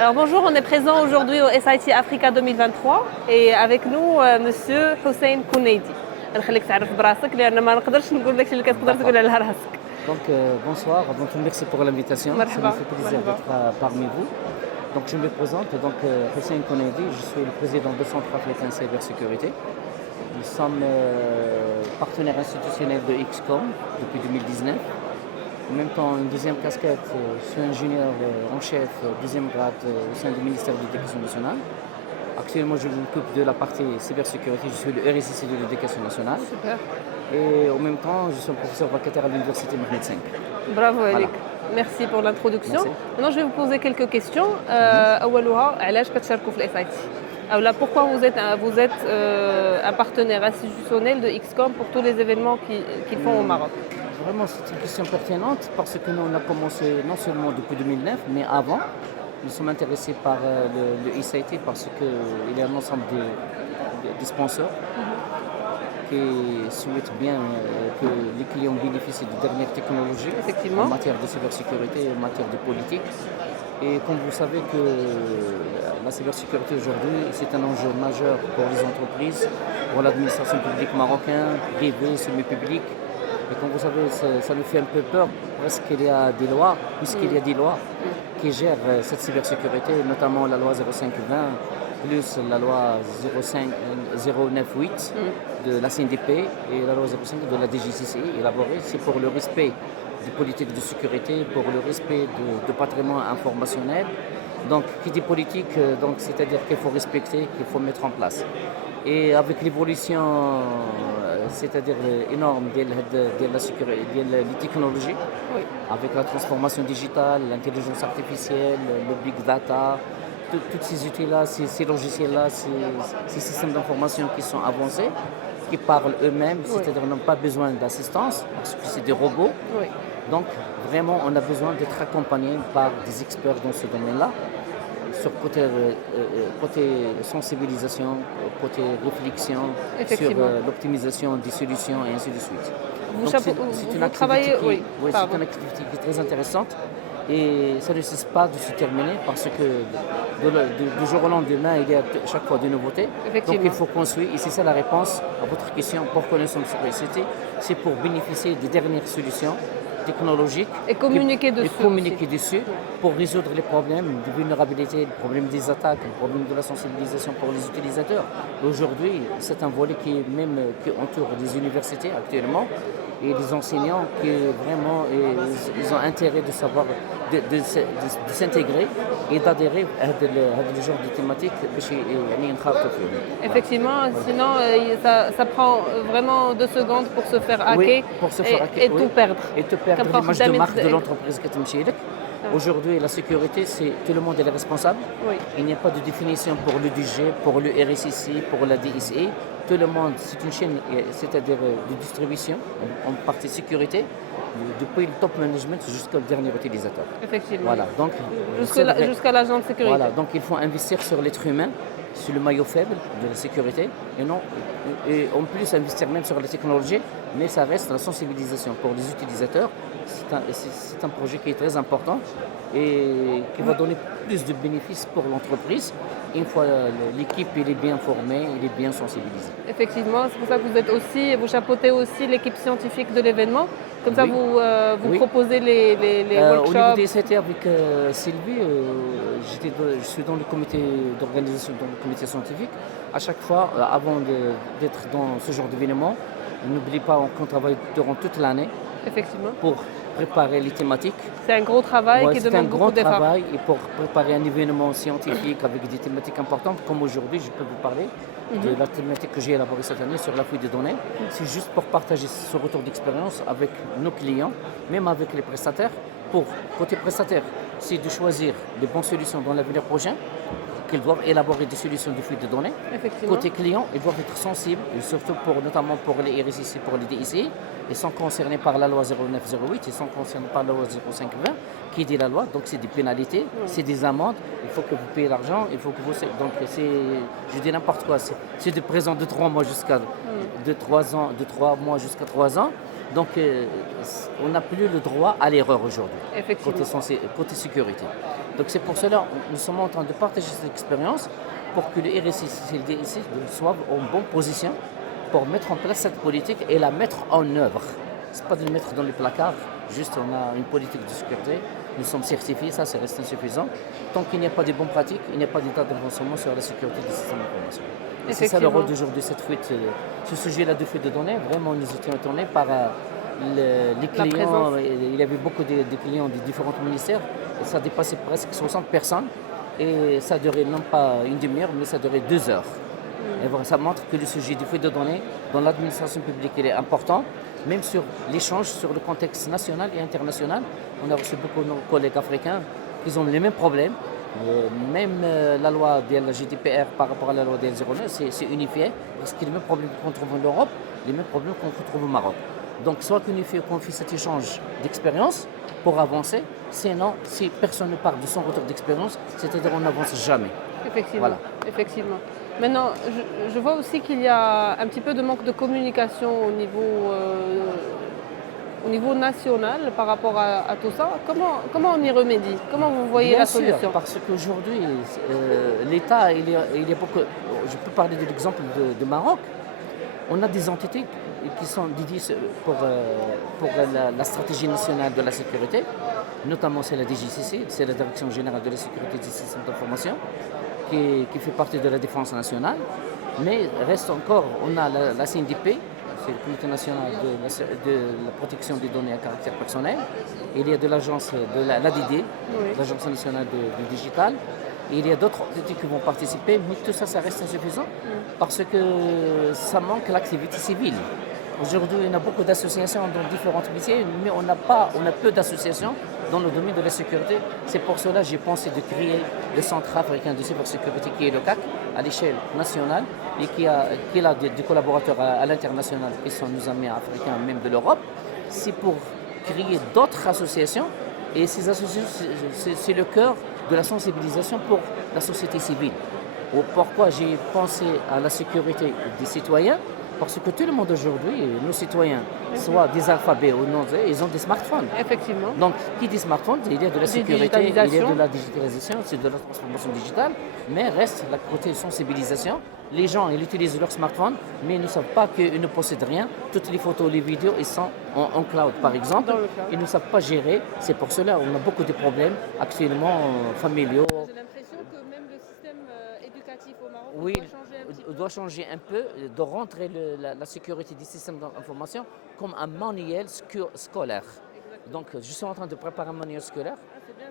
Alors bonjour, on est présent aujourd'hui au SIT Africa 2023 et avec nous monsieur Hussein Kouneidi. نخليك تعرف براسك لان ما نقدرش نقول لك اللي كتقدر D'accord. تقول على راسك. Bonsoir, donc merci pour l'invitation. Ça me مرحبا fait plaisir مرحبا. d'être parmi vous. Donc, je me présente, Hussein Konedi, je suis le président de Centre africain cybersécurité. Nous sommes partenaires institutionnels de XCOM depuis 2019. En même temps, une deuxième casquette, je suis ingénieur en chef, deuxième grade au sein du ministère de l'Éducation nationale. Actuellement, je m'occupe de la partie cybersécurité, je suis le RSIC de l'Éducation nationale. Super. Et en même temps, je suis un professeur vacataire à l'Université Mohamed V. Bravo Voilà. Elik. Merci pour l'introduction. Merci. Maintenant je vais vous poser quelques questions. أولها علاش كتشاركوا في الاس اي تي؟ أو là pourquoi vous êtes un partenaire institutionnel de XCOM pour tous les événements qu'ils font au Maroc? Vraiment, c'est une question pertinente parce que nous, on a commencé non seulement depuis 2009, mais avant. Nous sommes intéressés par le ICT parce qu'il y a un ensemble de sponsors qui souhaitent bien que les clients bénéficient de dernières technologies Effectivement. en matière de cybersécurité et en matière de politique. Et comme vous savez que la cybersécurité aujourd'hui, c'est un enjeu majeur pour les entreprises, pour l'administration publique marocaine, privée, semi-publique. Et comme vous savez, ça nous fait un peu peur parce qu'il y a des lois, puisqu'il y a des lois qui gèrent cette cybersécurité, notamment la loi 0520, plus la loi 098 de la CNDP et la loi 05 de la DGCCI élaborée. C'est pour le respect des politiques de sécurité, pour le respect de patrimoine informationnel. Donc, qui dit politique, donc, c'est-à-dire qu'il faut respecter, qu'il faut mettre en place. Et avec l'évolution, c'est-à-dire énorme de la sécurité, des technologies, Oui. avec la transformation digitale, l'intelligence artificielle, le big data, tous ces outils-là, ces logiciels-là, ces systèmes d'information qui sont avancés, qui parlent eux-mêmes, c'est-à-dire n'ont pas besoin d'assistance, parce que c'est des robots. Oui. Donc, vraiment, on a besoin d'être accompagné par des experts dans ce domaine-là, sur côté sensibilisation, côté réflexion, sur Effectivement. l'optimisation des solutions et ainsi de suite. Vous, Donc, vous c'est une travaillez, activité oui, c'est pardon. une activité qui est très intéressante et ça ne cesse pas de se terminer parce que du jour au lendemain, il y a chaque fois des nouveautés. Donc Effectivement. il faut construire, et c'est ça la réponse à votre question, pourquoi nous sommes sur ICT, c'est pour bénéficier des dernières solutions technologiques Et communiquer dessus et communiquer dessus pour résoudre les problèmes de vulnérabilité, les problèmes des attaques, les problèmes de la sensibilisation pour les utilisateurs. Aujourd'hui, c'est un volet qui entoure les universités actuellement et les enseignants qui vraiment ils ont intérêt de savoir de s'intégrer et d'adhérer à ce genre de thématiques يعني نخرطوا فيهم. Effectivement, sinon ça prend vraiment 2 secondes pour se faire hacker, Oui, pour se faire hacker, et oui. tout perdre. Et te perdre كنبقاو l'image de خدامين marque de في- l'entreprise que tu Aujourd'hui, la sécurité, c'est tout le monde est responsable. Oui. Il n'y a pas de définition pour le DG, pour le RSIC, pour la DSI. Tout le monde, c'est une chaîne, c'est-à-dire de distribution en partie sécurité, depuis le top management jusqu'au dernier utilisateur. Effectivement. Voilà, donc c'est vrai. Jusqu'à l'agent de sécurité. Voilà, donc il faut investir sur l'être humain, sur le maillot faible de la sécurité, et non, et en plus investir même sur la technologie, mais ça reste la sensibilisation pour les utilisateurs. C'est un projet qui est très important et qui va donner plus de bénéfices pour l'entreprise. Une fois l'équipe elle est bien formée, elle est bien sensibilisée. Effectivement, c'est pour ça que vous chapeautez aussi l'équipe scientifique de l'événement. Comme ça, Oui. vous Oui. proposez les Au niveau workshops. des CT avec Sylvie, je suis dans le comité d'organisation, dans le comité scientifique. À chaque fois, avant d'être dans ce genre d'événement, n'oubliez pas qu'on travaille durant toute l'année Effectivement. pour préparer les thématiques. C'est un gros travail Ouais, qui c'est un demande grand beaucoup d'efforts. travail et pour préparer un événement scientifique avec des thématiques importantes, comme aujourd'hui, je peux vous parler de la thématique que j'ai élaborée cette année sur la fuite des données. C'est juste pour partager ce retour d'expérience avec nos clients, même avec les prestataires. Pour côté prestataire, c'est de choisir les bonnes solutions dans l'avenir prochain, qu'ils doivent élaborer des solutions de fuite de données. Effectivement. Côté client, ils doivent être sensibles, et surtout notamment pour les RSIC, pour les DICI. Ils sont concernés par la loi 0908, ils sont concernés par la loi 0520, qui dit la loi, donc c'est des pénalités, c'est des amendes, il faut que vous payez l'argent, il faut que vous... Donc c'est, je dis n'importe quoi, c'est des présents de 3 mois jusqu'à... de 3 mois jusqu'à 3 ans. Donc, on n'a plus le droit à l'erreur aujourd'hui, Effectivement. côté sécurité. Donc, c'est pour cela nous sommes en train de partager cette expérience pour que le RSI et le DSI soient en bonne position pour mettre en place cette politique et la mettre en œuvre. Ce n'est pas de le mettre dans les placards, juste on a une politique de sécurité, nous sommes certifiés, ça reste insuffisant. Tant qu'il n'y a pas de bonnes pratiques, il n'y a pas d'état de renseignement sur la sécurité des systèmes d'information. Et c'est ça le rôle d'aujourd'hui, cette fuite, ce sujet-là de fuite de données. Vraiment, nous étions étonnés par les clients. Il y avait beaucoup de clients des différents ministères. Et ça dépassait presque 60 personnes. Et ça durait non pas une demi-heure, mais ça durait 2 heures. Et voilà, ça montre que le sujet du fuite de données dans l'administration publique il est important, même sur l'échange, sur le contexte national et international. On a reçu beaucoup de nos collègues africains qui ont les mêmes problèmes. Même la loi de la GDPR par rapport à la loi des 09, c'est unifié, parce que les mêmes problèmes qu'on trouve en Europe, les mêmes problèmes qu'on retrouve au Maroc. Donc soit qu'on fait cet échange d'expérience pour avancer, sinon si personne ne part de son retour d'expérience, c'est-à-dire on n'avance jamais. Effectivement. Voilà. Effectivement. Maintenant, je vois aussi qu'il y a un petit peu de manque de communication au niveau national par rapport à tout ça. Comment on y remédie? Comment vous voyez Bien la sûr, solution? parce qu'aujourd'hui, l'État, il y a beaucoup. Je peux parler de l'exemple de Maroc. On a des entités qui sont dédiées pour la stratégie nationale de la sécurité, notamment c'est la DGCC, c'est la Direction générale de la sécurité des systèmes d'information, qui fait partie de la défense nationale. Mais reste encore, on a la CNDP, c'est le Comité national de la protection des données à caractère personnel. Il y a de l'agence de l'ADD, Oui. l'Agence nationale du digital. Et il y a d'autres entités qui vont participer, mais tout ça, ça reste insuffisant parce que ça manque l'activité civile. Aujourd'hui, il y a beaucoup d'associations dans différents métiers, mais on a peu d'associations dans le domaine de la sécurité. C'est pour cela que j'ai pensé de créer le Centre africain de cybersécurité qui est le CAC à l'échelle nationale et qui a des collaborateurs à l'international qui sont nos amis africains, même de l'Europe. C'est pour créer d'autres associations et ces associations, c'est le cœur de la sensibilisation pour la société civile. Pourquoi j'ai pensé à la sécurité des citoyens? Parce que tout le monde aujourd'hui, nos citoyens, soit des alphabets ou non, ils ont des smartphones. Effectivement. Donc, qui dit smartphone, il y a de la sécurité, il y a de la digitalisation, c'est de la transformation digitale, mais reste la côté sensibilisation. Les gens, ils utilisent leur smartphone, mais ils ne savent pas qu'ils ne possèdent rien. Toutes les photos, les vidéos, ils sont en cloud, par exemple. Dans le cloud. Ils ne savent pas gérer. C'est pour cela qu'on a beaucoup de problèmes actuellement familiaux. J'ai l'impression que même le système éducatif au Maroc Oui, doit changer un petit peu. doit changer un peu, de rentrer la sécurité des systèmes d'information comme un manuel scolaire. Donc, je suis en train de préparer un manuel scolaire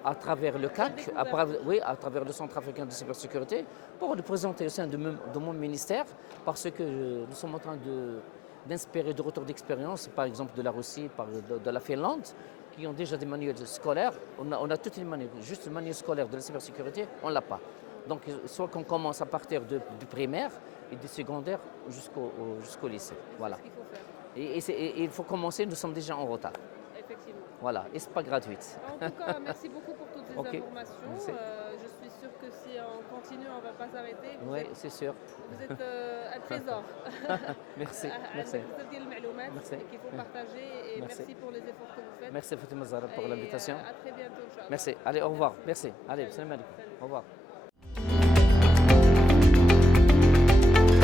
à travers le CAC, à travers le Centre africain de cybersécurité, pour le présenter au sein de mon ministère, parce que nous sommes en train d'inspirer de retours d'expérience, par exemple de la Russie, de la Finlande, qui ont déjà des manuels scolaires. On a toutes les manuels, juste le manuel scolaire de la cybersécurité, on ne l'a pas. Donc, soit qu'on commence à partir du primaire et du secondaire jusqu'au lycée. Voilà. C'est ce qu'il faut faire. Et il faut commencer, nous sommes déjà en retard. Effectivement. Voilà, et ce n'est pas gratuit. En tout cas, merci beaucoup pour toutes ces Ok. informations. Merci. Je suis sûre que si on continue, on ne va pas s'arrêter. Oui, c'est sûr. Vous êtes un trésor. Merci. Merci. Vous êtes des المعلومات Merci. qu'il faut partager et Merci. merci pour les efforts que vous faites. Merci Fatima Zahra pour Et, l'invitation. à très bientôt, Inch'Allah. Merci. Allez, au revoir. Merci. Allez, salam alaikum. Salut. Au revoir.